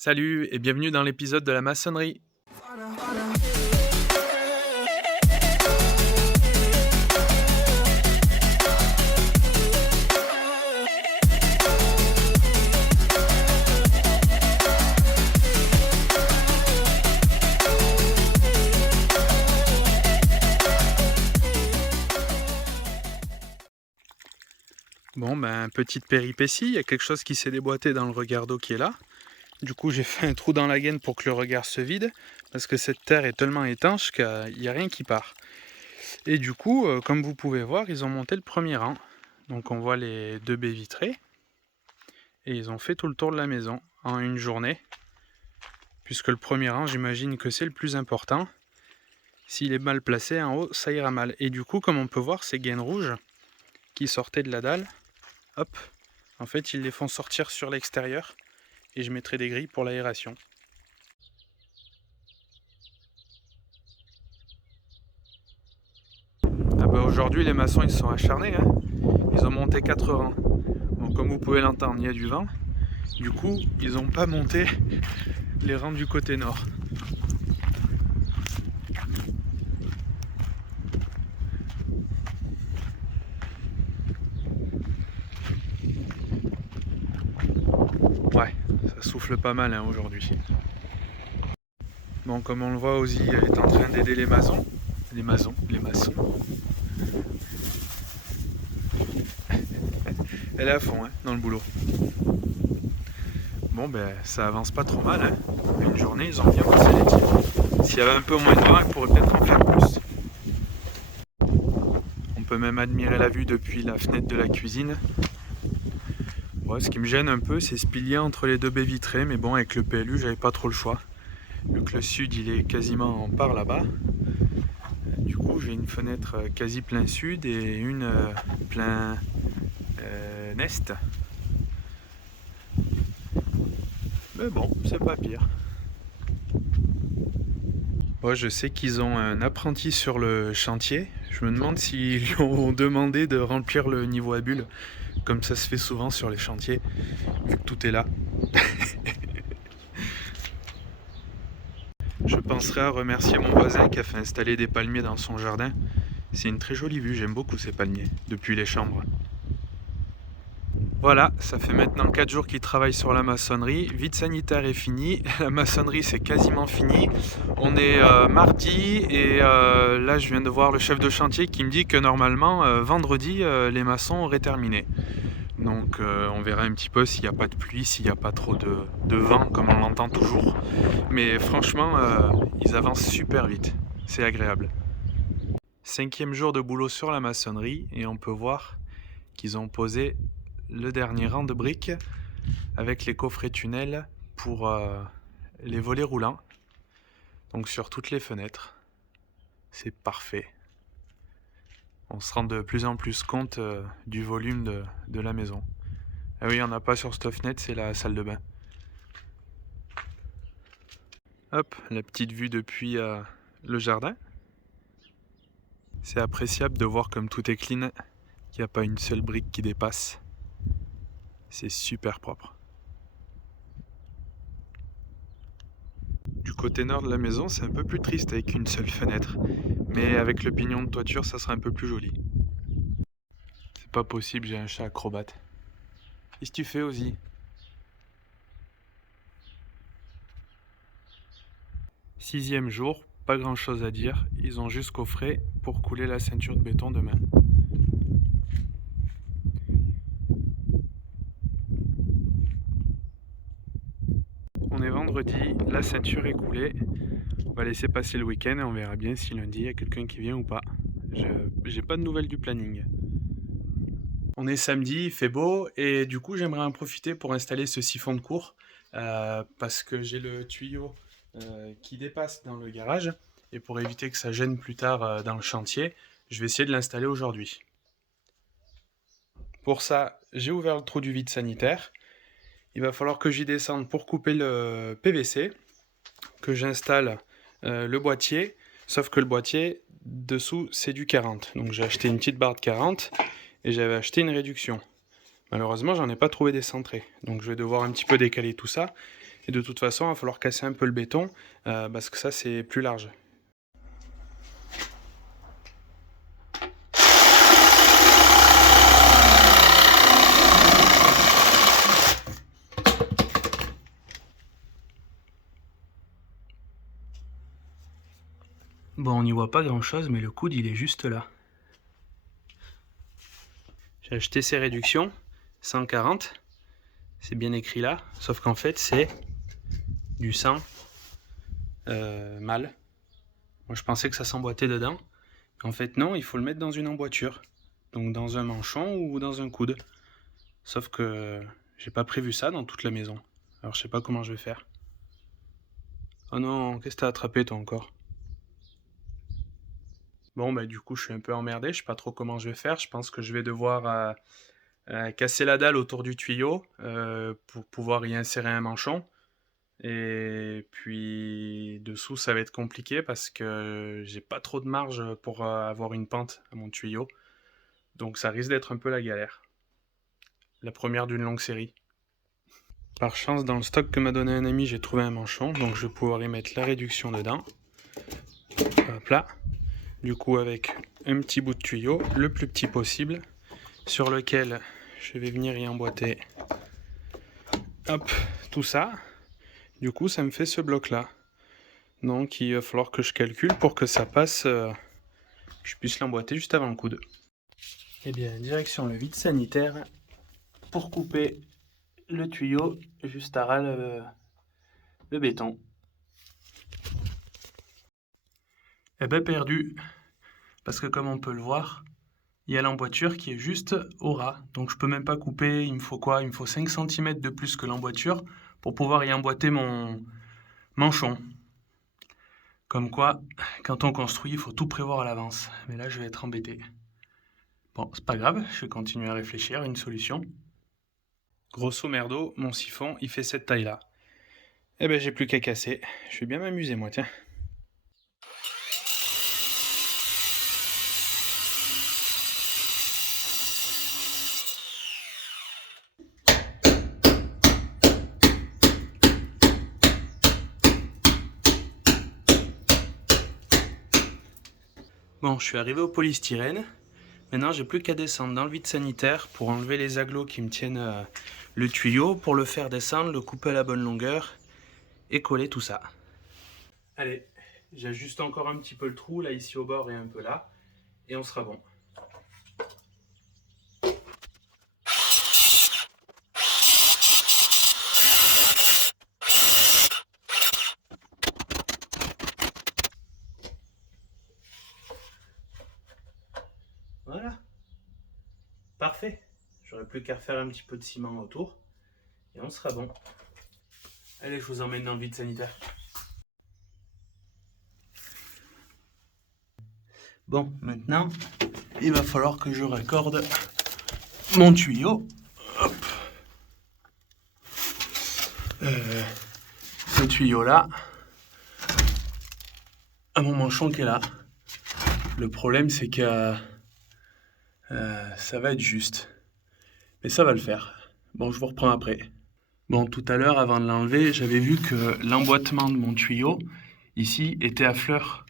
Salut et bienvenue dans l'épisode de la maçonnerie. Bon petite péripétie, il y a quelque chose qui s'est déboîté dans le regard d'eau qui est là. Du coup j'ai fait un trou dans la gaine pour que le regard se vide, parce que cette terre est tellement étanche qu'il n'y a rien qui part. Et du coup, comme vous pouvez voir, ils ont monté le premier rang. Donc on voit les deux baies vitrées. Et ils ont fait tout le tour de la maison en une journée. Puisque le premier rang, j'imagine que c'est le plus important. S'il est mal placé en haut, ça ira mal. Et du coup, comme on peut voir, ces gaines rouges qui sortaient de la dalle, hop, en fait ils les font sortir sur l'extérieur. Et je mettrai des grilles pour l'aération. Aujourd'hui les maçons ils se sont acharnés, hein. Ils ont monté 4 rangs. Bon, comme vous pouvez l'entendre, il y a du vent. Du coup, ils n'ont pas monté les rangs du côté nord. Ouais, ça souffle pas mal hein, aujourd'hui. Bon, comme on le voit, Ozzy est en train d'aider les maçons. Les maçons. Elle est à fond hein, dans le boulot. Bon, ça avance pas trop mal. Hein. Une journée, ils ont bien passé les tirs. S'il y avait un peu moins de vent, ils pourraient peut-être en faire plus. On peut même admirer la vue depuis la fenêtre de la cuisine. Ouais, ce qui me gêne un peu, c'est ce pilier entre les deux baies vitrées. Mais bon, avec le PLU, j'avais pas trop le choix. Vu que le sud, il est quasiment par là-bas. Du coup, j'ai une fenêtre quasi plein sud et une plein est. Mais bon, c'est pas pire. Moi, je sais qu'ils ont un apprenti sur le chantier. Je me demande s'ils lui ont demandé de remplir le niveau à bulles, comme ça se fait souvent sur les chantiers, vu que tout est là. Je penserai à remercier mon voisin qui a fait installer des palmiers dans son jardin. C'est une très jolie vue, j'aime beaucoup ces palmiers, depuis les chambres. Voilà, ça fait maintenant 4 jours qu'ils travaillent sur la maçonnerie. Vide sanitaire est fini, la maçonnerie c'est quasiment fini. On est mardi et là je viens de voir le chef de chantier qui me dit que normalement vendredi les maçons auraient terminé. Donc on verra un petit peu s'il n'y a pas de pluie, s'il n'y a pas trop de vent comme on l'entend toujours. Mais franchement ils avancent super vite, c'est agréable. 5e jour de boulot sur la maçonnerie et on peut voir qu'ils ont posé le dernier rang de briques avec les coffrets tunnels pour les volets roulants, donc sur toutes les fenêtres. C'est parfait. On se rend de plus en plus compte du volume de la maison. Ah oui, il n'y en a pas sur cette fenêtre, c'est la salle de bain. Hop, la petite vue depuis le jardin. C'est appréciable de voir comme tout est clean, qu'il n'y a pas une seule brique qui dépasse. C'est super propre. Du côté nord de la maison, c'est un peu plus triste avec une seule fenêtre. Mais avec le pignon de toiture, ça sera un peu plus joli. C'est pas possible, j'ai un chat acrobate. Qu'est-ce que tu fais, Ozzy? Sixième jour, pas grand chose à dire. Ils ont juste coffré pour couler la ceinture de béton demain. On est vendredi, la ceinture est coulée. On va laisser passer le week-end et on verra bien si lundi il y a quelqu'un qui vient ou pas. J'ai pas de nouvelles du planning. On est samedi, il fait beau et du coup j'aimerais en profiter pour installer ce siphon de cour parce que j'ai le tuyau qui dépasse dans le garage et pour éviter que ça gêne plus tard dans le chantier, je vais essayer de l'installer aujourd'hui. Pour ça, j'ai ouvert le trou du vide sanitaire. Il va falloir que j'y descende pour couper le PVC, que j'installe le boîtier, sauf que le boîtier dessous c'est du 40. Donc j'ai acheté une petite barre de 40 et j'avais acheté une réduction. Malheureusement, j'en ai pas trouvé décentré. Donc je vais devoir un petit peu décaler tout ça Et de toute façon, il va falloir casser un peu le béton parce que ça, c'est plus large. Bon, on n'y voit pas grand chose, mais le coude il est juste là. J'ai acheté ces réductions, 140, c'est bien écrit là, sauf qu'en fait c'est du 100 mal. Moi je pensais que ça s'emboîtait dedans, en fait non, il faut le mettre dans une emboîture, donc dans un manchon ou dans un coude. Sauf que j'ai pas prévu ça dans toute la maison, alors je sais pas comment je vais faire. Oh non, qu'est-ce que t'as attrapé toi encore? Bon bah du coup je suis un peu emmerdé, je sais pas trop comment je vais faire, je pense que je vais devoir casser la dalle autour du tuyau pour pouvoir y insérer un manchon. Et puis dessous ça va être compliqué parce que j'ai pas trop de marge pour avoir une pente à mon tuyau. Donc ça risque d'être un peu la galère. La première d'une longue série. Par chance dans le stock que m'a donné un ami j'ai trouvé un manchon, donc je vais pouvoir y mettre la réduction dedans. Hop là. Du coup avec un petit bout de tuyau, le plus petit possible, sur lequel je vais venir y emboîter hop, tout ça. Du coup ça me fait ce bloc là. Donc il va falloir que je calcule pour que ça passe, que je puisse l'emboîter juste avant le coude. Et bien direction le vide sanitaire pour couper le tuyau juste à ras le béton. Et bien perdu, parce que comme on peut le voir, il y a l'emboîture qui est juste au ras. Donc je peux même pas couper, il me faut quoi? Il me faut 5 cm de plus que l'emboîture pour pouvoir y emboîter mon manchon. Comme quoi, quand on construit, il faut tout prévoir à l'avance. Mais là, je vais être embêté. Bon, c'est pas grave, je vais continuer à réfléchir à une solution. Grosso merdo, mon siphon, il fait cette taille-là. Eh ben, j'ai plus qu'à casser. Je vais bien m'amuser, moi, tiens. Bon, je suis arrivé au polystyrène. Maintenant, j'ai plus qu'à descendre dans le vide sanitaire pour enlever les agglos qui me tiennent le tuyau, pour le faire descendre, le couper à la bonne longueur et coller tout ça. Allez, j'ajuste encore un petit peu le trou, là, ici au bord et un peu là, et on sera bon. Voilà, parfait. J'aurai plus qu'à refaire un petit peu de ciment autour et on sera bon. Allez, je vous emmène dans le vide sanitaire. Bon, maintenant, il va falloir que je raccorde mon tuyau. Hop. Ce tuyau là à mon manchon qui est là. Le problème c'est que ça va être juste. Mais ça va le faire. Bon, je vous reprends après. Bon, tout à l'heure, avant de l'enlever, j'avais vu que l'emboîtement de mon tuyau, ici, était à fleur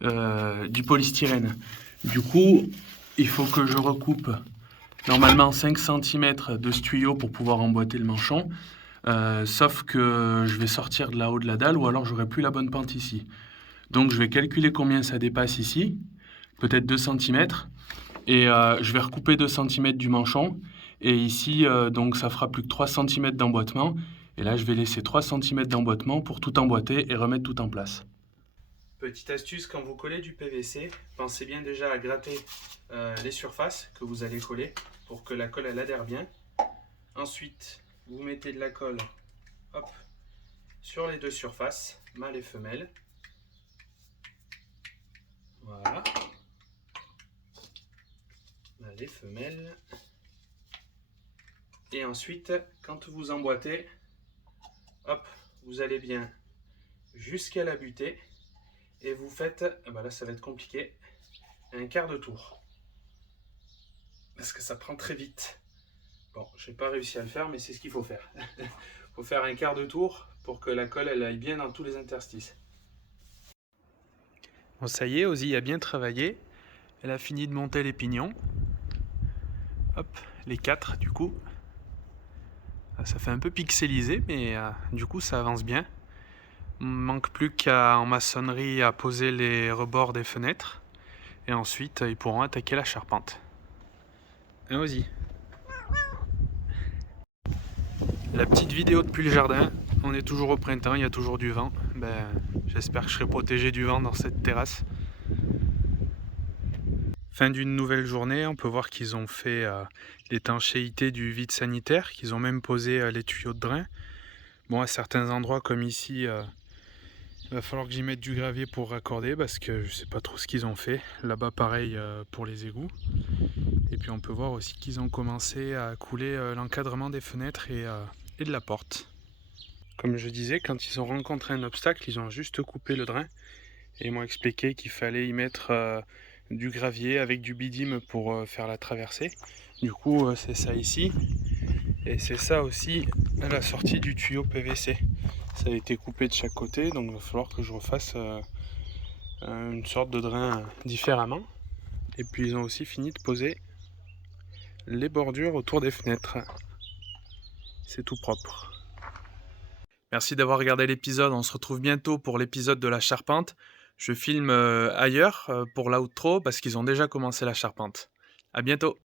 du polystyrène. Du coup, il faut que je recoupe normalement 5 cm de ce tuyau pour pouvoir emboîter le manchon. Sauf que je vais sortir de là-haut de la dalle ou alors j'aurai plus la bonne pente ici. Donc je vais calculer combien ça dépasse ici, peut-être 2 cm. Et je vais recouper 2 cm du manchon. Et ici, donc ça fera plus que 3 cm d'emboîtement. Et là, je vais laisser 3 cm d'emboîtement pour tout emboîter et remettre tout en place. Petite astuce, quand vous collez du PVC, pensez bien déjà à gratter les surfaces que vous allez coller pour que la colle elle adhère bien. Ensuite, vous mettez de la colle hop, sur les deux surfaces, mâle et femelle. Voilà. Mâle et femelle. Et ensuite, quand vous emboîtez, hop, vous allez bien jusqu'à la butée et vous faites, ben là ça va être compliqué, un quart de tour. Parce que ça prend très vite. Bon, je n'ai pas réussi à le faire, mais c'est ce qu'il faut faire. Il faut faire un quart de tour pour que la colle elle aille bien dans tous les interstices. Bon, ça y est, Ozzy a bien travaillé. Elle a fini de monter les pignons. Hop, les 4 du coup. Ça fait un peu pixelisé, mais du coup ça avance bien. Il manque plus qu'en maçonnerie à poser les rebords des fenêtres. Et ensuite, ils pourront attaquer la charpente. Et Ozzy. La petite vidéo depuis le jardin. On est toujours au printemps, il y a toujours du vent. J'espère que je serai protégé du vent dans cette terrasse. Fin d'une nouvelle journée, on peut voir qu'ils ont fait l'étanchéité du vide sanitaire, qu'ils ont même posé les tuyaux de drain. Bon, à certains endroits comme ici, il va falloir que j'y mette du gravier pour raccorder parce que je sais pas trop ce qu'ils ont fait. Là-bas pareil pour les égouts. Et puis on peut voir aussi qu'ils ont commencé à couler l'encadrement des fenêtres et de la porte. Comme je disais, quand ils ont rencontré un obstacle, ils ont juste coupé le drain. Et ils m'ont expliqué qu'il fallait y mettre du gravier avec du bitume pour faire la traversée. Du coup c'est ça ici. Et c'est ça aussi à la sortie du tuyau PVC. Ça a été coupé de chaque côté, donc il va falloir que je refasse une sorte de drain différemment. Et puis ils ont aussi fini de poser les bordures autour des fenêtres. C'est tout propre. Merci d'avoir regardé l'épisode, on se retrouve bientôt pour l'épisode de la charpente. Je filme ailleurs pour l'outro parce qu'ils ont déjà commencé la charpente. À bientôt.